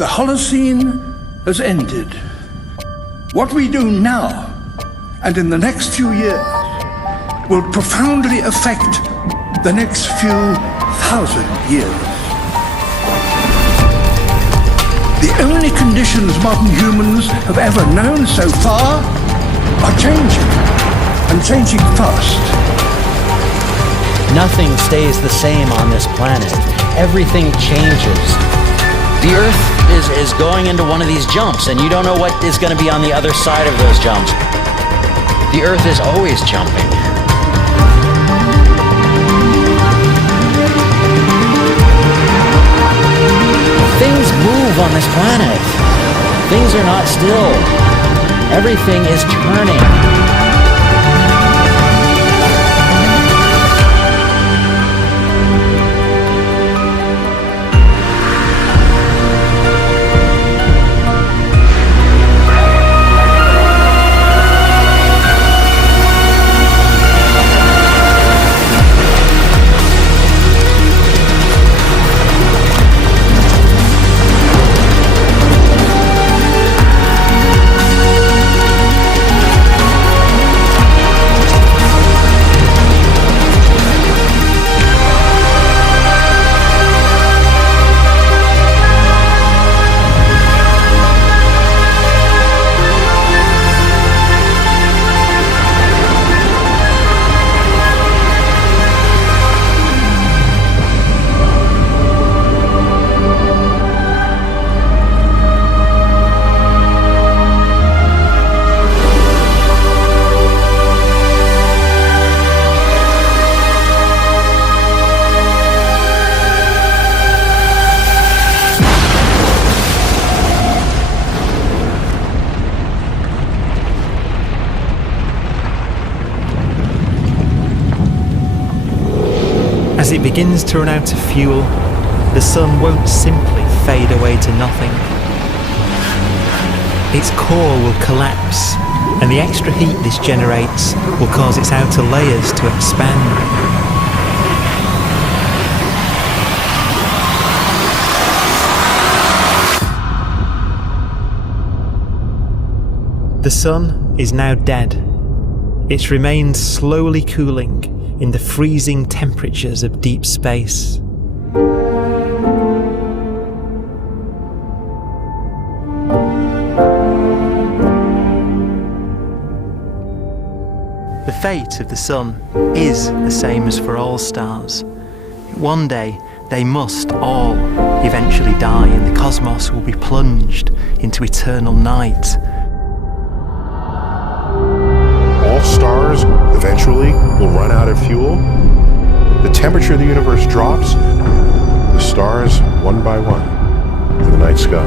The Holocene has ended. What we do now and in the next few years will profoundly affect the next few thousand years. The only conditions modern humans have ever known so far are changing, and changing fast. Nothing stays the same on this planet. Everything changes. The Earth is going into one of these jumps, and you don't know what is going to be on the other side of those jumps. The Earth is always jumping. Things move on this planet. Things are not still. Everything is turning. As it begins to run out of fuel, the sun won't simply fade away to nothing. Its core will collapse, and the extra heat this generates will cause its outer layers to expand. The sun is now dead. Its remains slowly cooling in the freezing temperatures of deep space. The fate of the sun is the same as for all stars. One day they must all eventually die, and the cosmos will be plunged into eternal night. All stars eventually will run out of fuel. The temperature of the universe drops. The stars, one by one, in the night sky,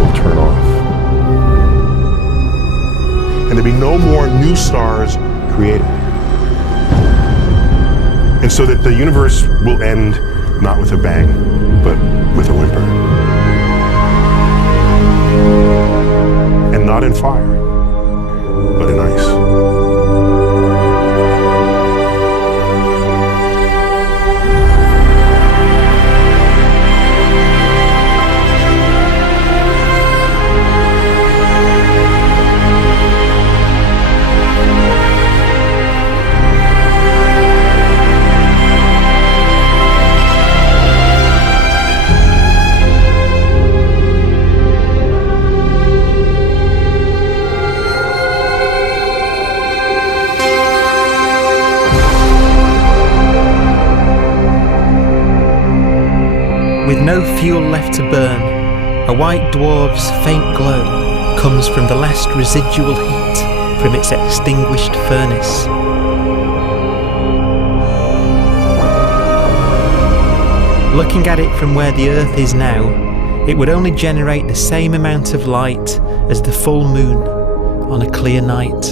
will turn off. And there'll be no more new stars created. And so that the universe will end not with a bang, but with a whimper. And not in fire, but in ice. With no fuel left to burn, a white dwarf's faint glow comes from the last residual heat from its extinguished furnace. Looking at it from where the Earth is now, it would only generate the same amount of light as the full moon on a clear night.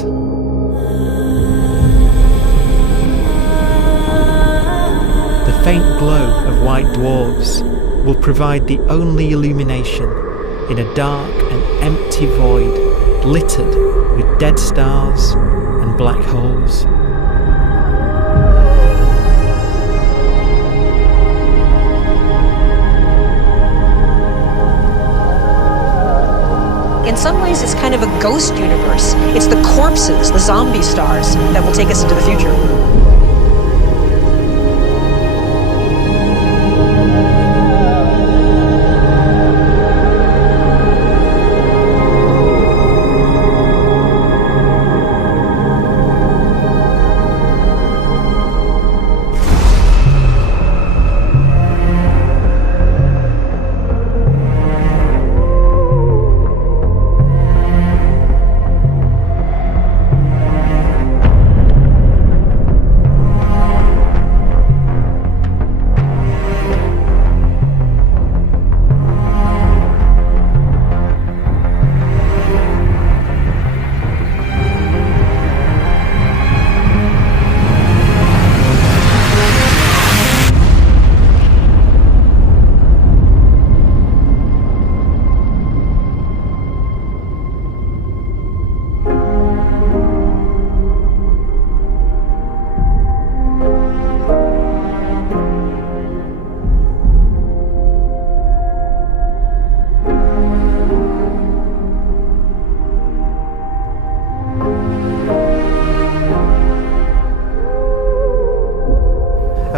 The faint glow of white dwarfs will provide the only illumination in a dark and empty void littered with dead stars and black holes. some ways, it's kind of a ghost universe. It's the corpses, the zombie stars, that will take us into the future.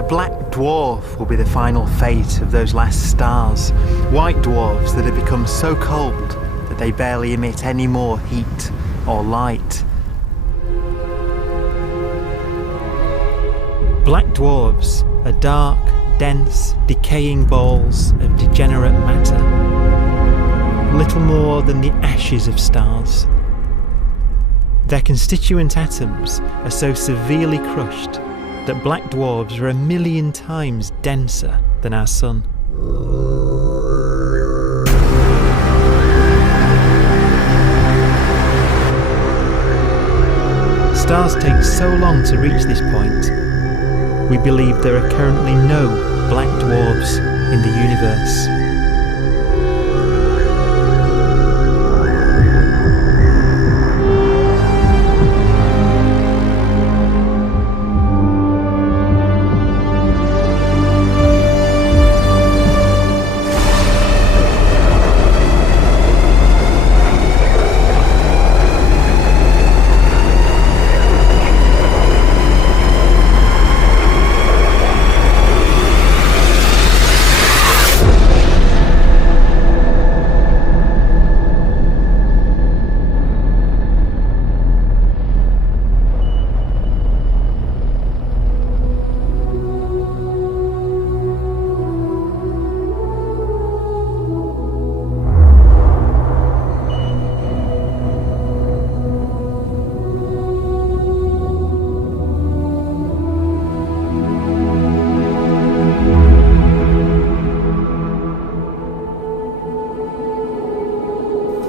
black dwarf will be the final fate of those last stars. White dwarfs that have become so cold that they barely emit any more heat or light. Black dwarfs are dark, dense, decaying balls of degenerate matter, little more than the ashes of stars. Their constituent atoms are so severely crushed that black dwarfs are 1,000,000 times denser than our Sun. Stars take so long to reach this point, we believe there are currently no black dwarfs in the universe.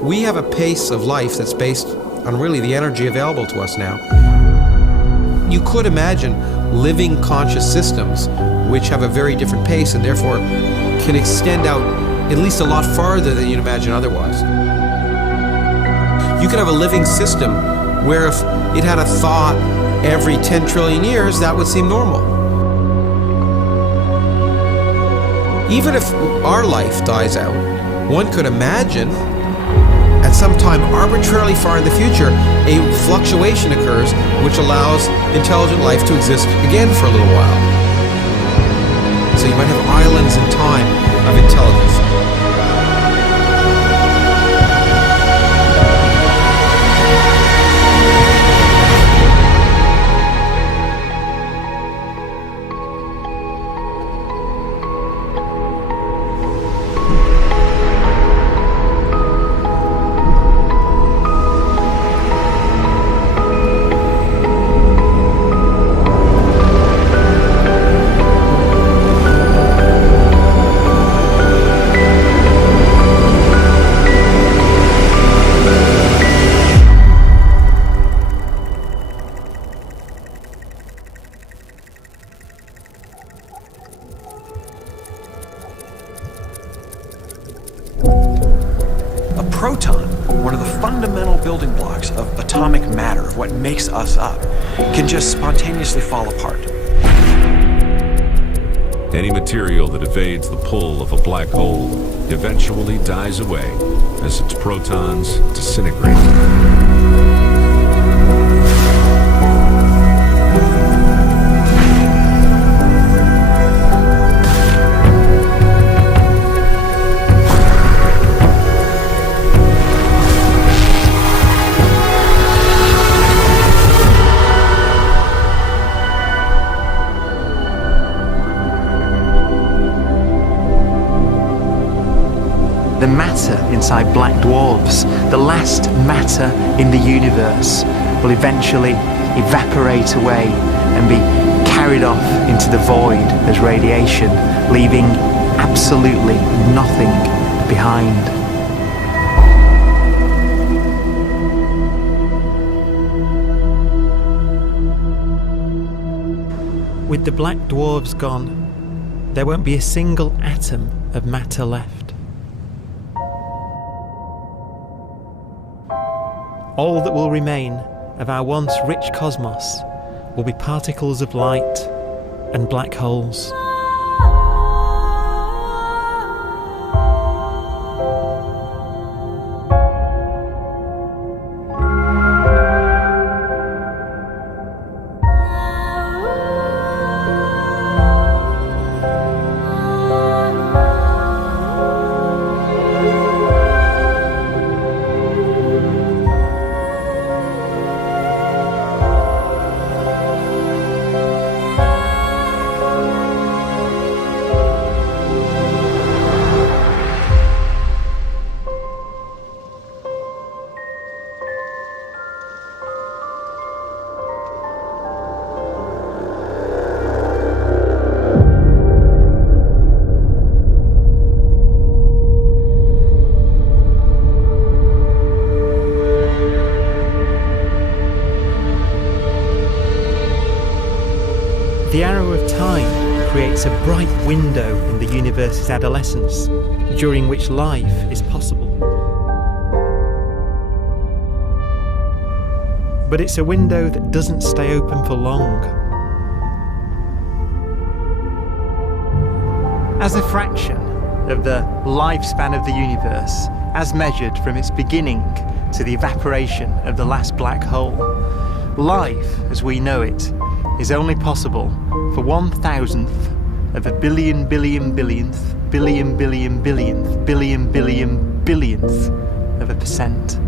We have a pace of life that's based on really the energy available to us now. You could imagine living conscious systems which have a very different pace and therefore can extend out at least a lot farther than you'd imagine otherwise. You could have a living system where if it had a thought every 10 trillion years, that would seem normal. Even if our life dies out, one could imagine at some time arbitrarily far in the future, a fluctuation occurs which allows intelligent life to exist again for a little while. So you might have islands in time of intelligence. Proton, one of the fundamental building blocks of atomic matter, of what makes us up, can just spontaneously fall apart. Any material that evades the pull of a black hole eventually dies away as its protons disintegrate. The matter inside black dwarfs, the last matter in the universe, will eventually evaporate away and be carried off into the void as radiation, leaving absolutely nothing behind. With the black dwarfs gone, there won't be a single atom of matter left. All that will remain of our once rich cosmos will be particles of light and black holes. The arrow of time creates a bright window in the universe's adolescence, during which life is possible. But it's a window that doesn't stay open for long. As a fraction of the lifespan of the universe, as measured from its beginning to the evaporation of the last black hole, life, as we know it, is only possible for 1,000th of a billion billionth billion billionth of a percent.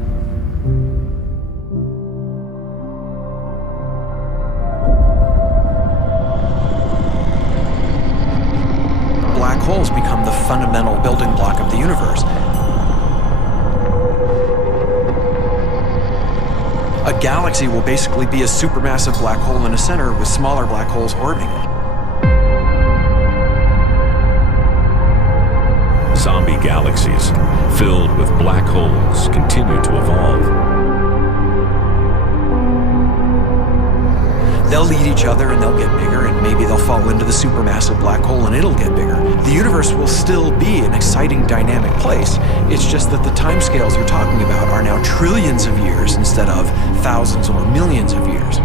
Black holes become the fundamental building block of the universe. A galaxy will basically be a supermassive black hole in a center with smaller black holes orbiting it. Zombie galaxies filled with black holes continue to evolve. They'll eat each other and they'll get bigger, and maybe they'll fall into the supermassive black hole and it'll get bigger. The universe will still be an exciting, dynamic place. It's just that the timescales you're talking about are now trillions of years instead of thousands or millions of years.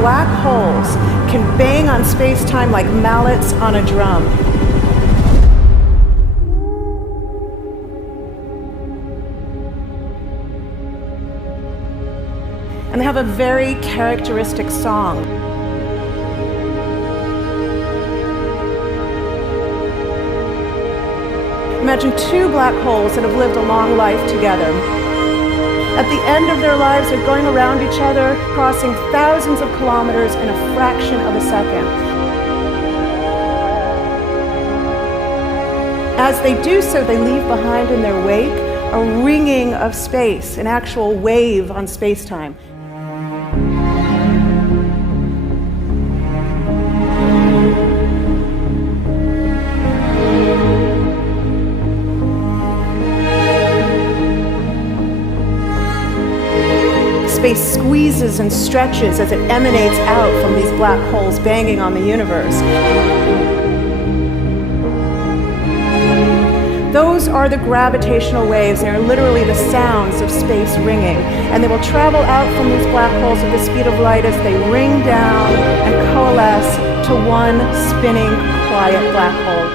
Black holes can bang on space-time like mallets on a drum. And they have a very characteristic song. Imagine two black holes that have lived a long life together. At the end of their lives, they're going around each other, crossing thousands of kilometers in a fraction of a second. As they do so, they leave behind in their wake a ringing of space, an actual wave on space-time. squeezes and stretches as it emanates out from these black holes banging on the universe. Those are the gravitational waves. They are literally the sounds of space ringing. And they will travel out from these black holes at the speed of light as they ring down and coalesce to one spinning, quiet black hole.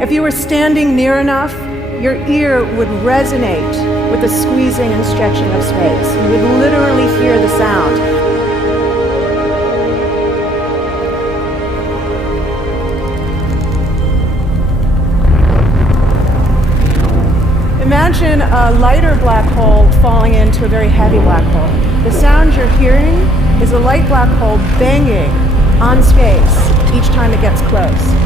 If you were standing near enough, your ear would resonate with the squeezing and stretching of space. You would literally hear the sound. Imagine a lighter black hole falling into a very heavy black hole. The sound you're hearing is a light black hole banging on space each time it gets close.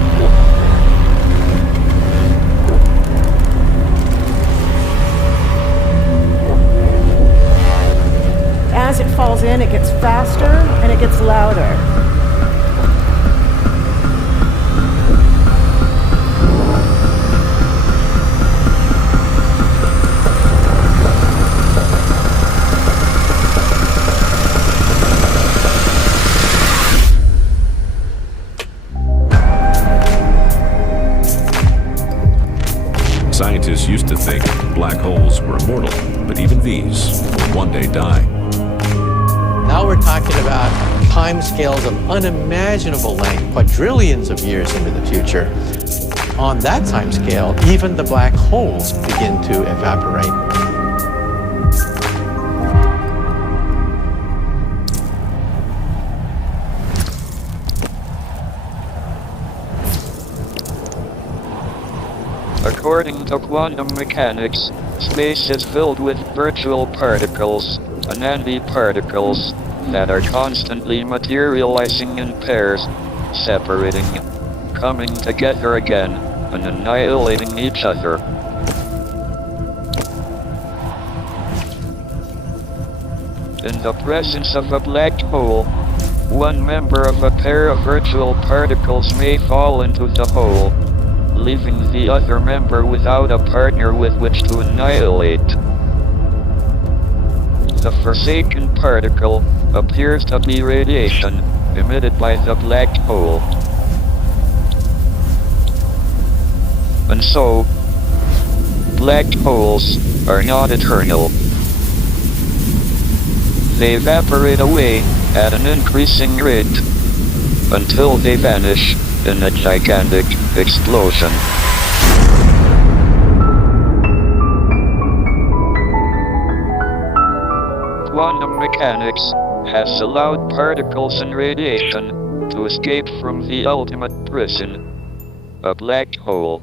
As it falls in, it gets faster and it gets louder. Scientists used to think black holes were immortal, but even these will one day die. Now we're talking about time scales of unimaginable length, quadrillions of years into the future. On that time scale, even the black holes begin to evaporate. According to quantum mechanics, space is filled with virtual particles, antiparticles, that are constantly materializing in pairs, separating, coming together again, and annihilating each other. In the presence of a black hole, one member of a pair of virtual particles may fall into the hole, leaving the other member without a partner with which to annihilate. The forsaken particle appears to be radiation emitted by the black hole. And so, black holes are not eternal. They evaporate away at an increasing rate until they vanish in a gigantic explosion. Quantum mechanics has allowed particles and radiation to escape from the ultimate prison, a black hole.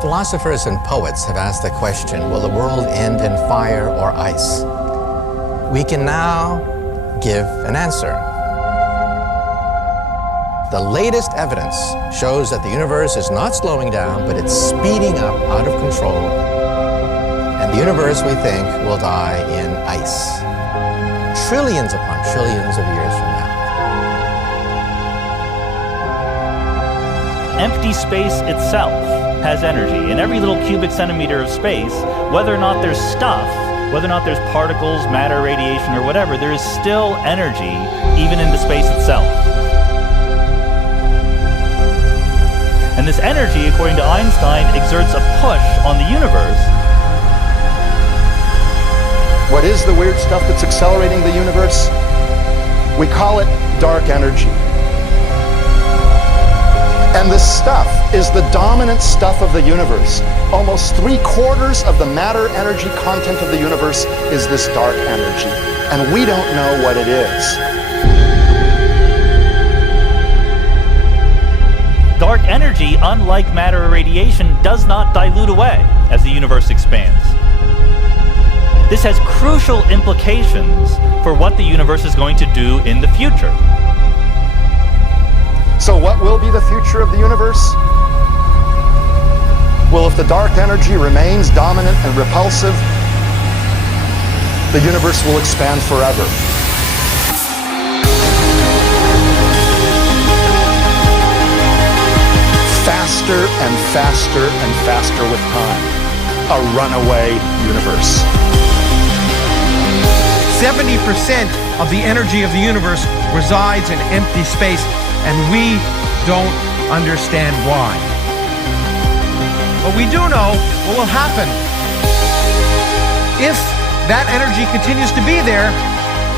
Philosophers and poets have asked the question, will the world end in fire or ice? We can now give an answer. The latest evidence shows that the universe is not slowing down, but it's speeding up out of control. And the universe, we think, will die in ice. Trillions upon trillions of years from now. Empty space itself has energy. In every little cubic centimeter of space, whether or not there's stuff whether or not there's particles, matter, radiation, or whatever, there is still energy even in the space itself. And this energy, according to Einstein, exerts a push on the universe. What is the weird stuff that's accelerating the universe? We call it dark energy. And this stuff is the dominant stuff of the universe. Almost 3/4 of the matter-energy content of the universe is this dark energy. And we don't know what it is. Dark energy, unlike matter or radiation, does not dilute away as the universe expands. This has crucial implications for what the universe is going to do in the future. So what will be the future of the universe? Well, if the dark energy remains dominant and repulsive, the universe will expand forever. Faster and faster and faster with time. A runaway universe. 70% of the energy of the universe resides in empty space, and we don't understand why. But we do know what will happen. If that energy continues to be there,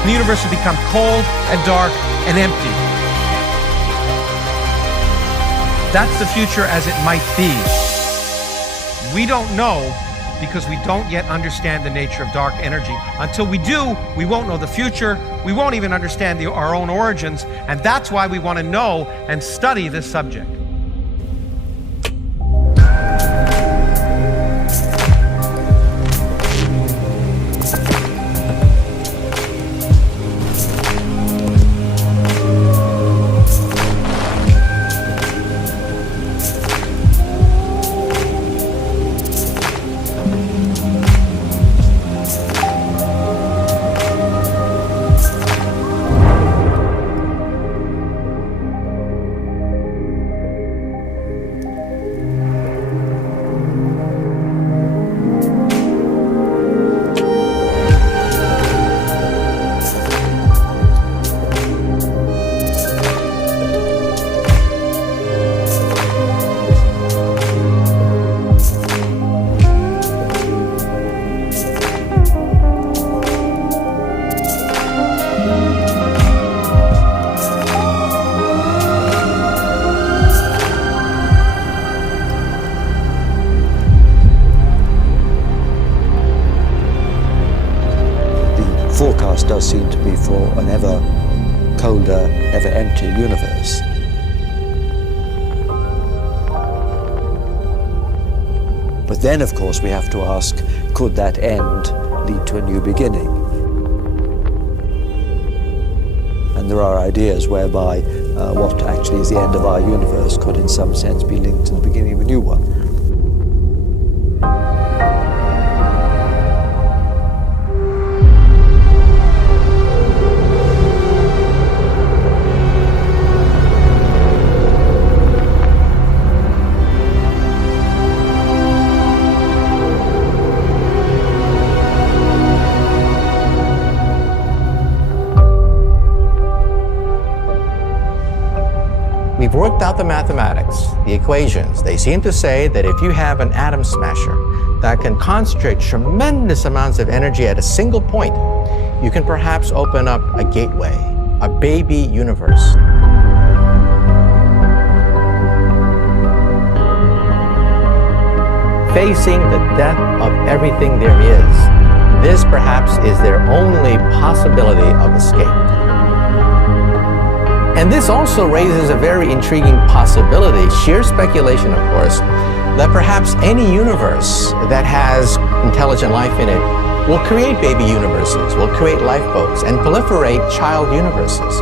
the universe will become cold and dark and empty. That's the future as it might be. We don't know because we don't yet understand the nature of dark energy. Until we do, we won't know the future. We won't even understand our own origins, and that's why we want to know and study this subject. Does seem to be for an ever colder, ever emptier universe. But then, of course, we have to ask, could that end lead to a new beginning? And there are ideas whereby what actually is the end of our universe could in some sense be linked to the beginning of a new one. We've worked out the mathematics, the equations. They seem to say that if you have an atom smasher that can concentrate tremendous amounts of energy at a single point, you can perhaps open up a gateway, a baby universe. Facing the death of everything there is, this perhaps is their only possibility of escape. And this also raises a very intriguing possibility, sheer speculation of course, that perhaps any universe that has intelligent life in it will create baby universes, will create lifeboats, and proliferate child universes.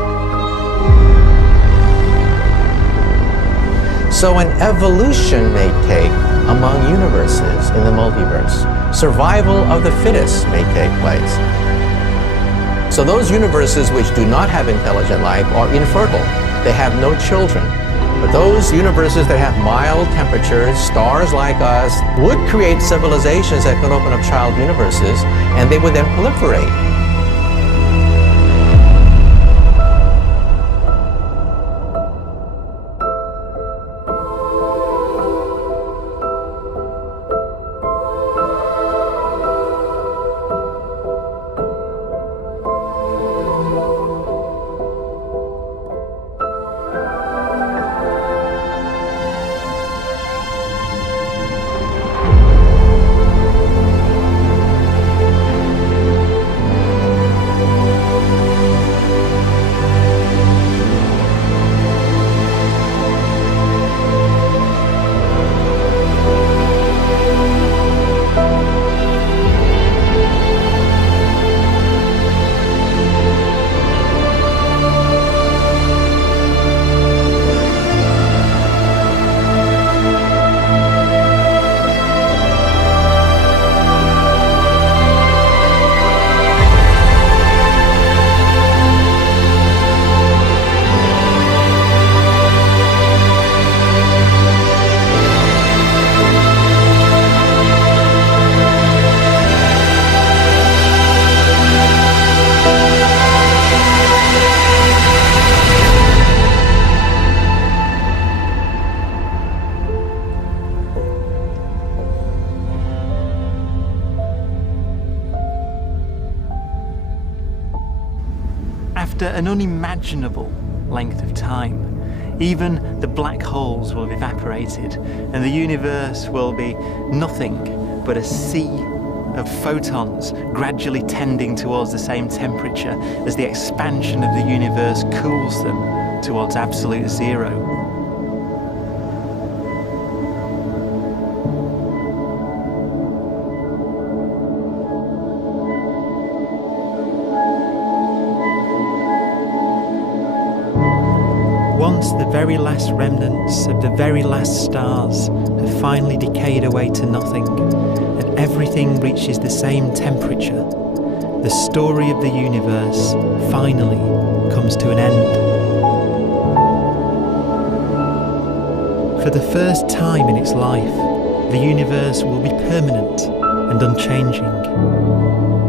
So an evolution may take among universes in the multiverse. Survival of the fittest may take place. So those universes which do not have intelligent life are infertile. They have no children. But those universes that have mild temperatures, stars like us, would create civilizations that could open up child universes, and they would then proliferate. After an unimaginable length of time, even the black holes will have evaporated and the universe will be nothing but a sea of photons gradually tending towards the same temperature as the expansion of the universe cools them towards absolute zero. Once the very last remnants of the very last stars have finally decayed away to nothing, and everything reaches the same temperature, the story of the universe finally comes to an end. For the first time in its life, the universe will be permanent and unchanging.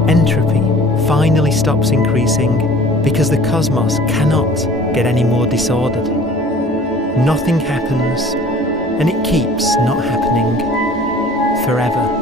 Entropy finally stops increasing because the cosmos cannot get any more disordered. Nothing happens, and it keeps not happening forever.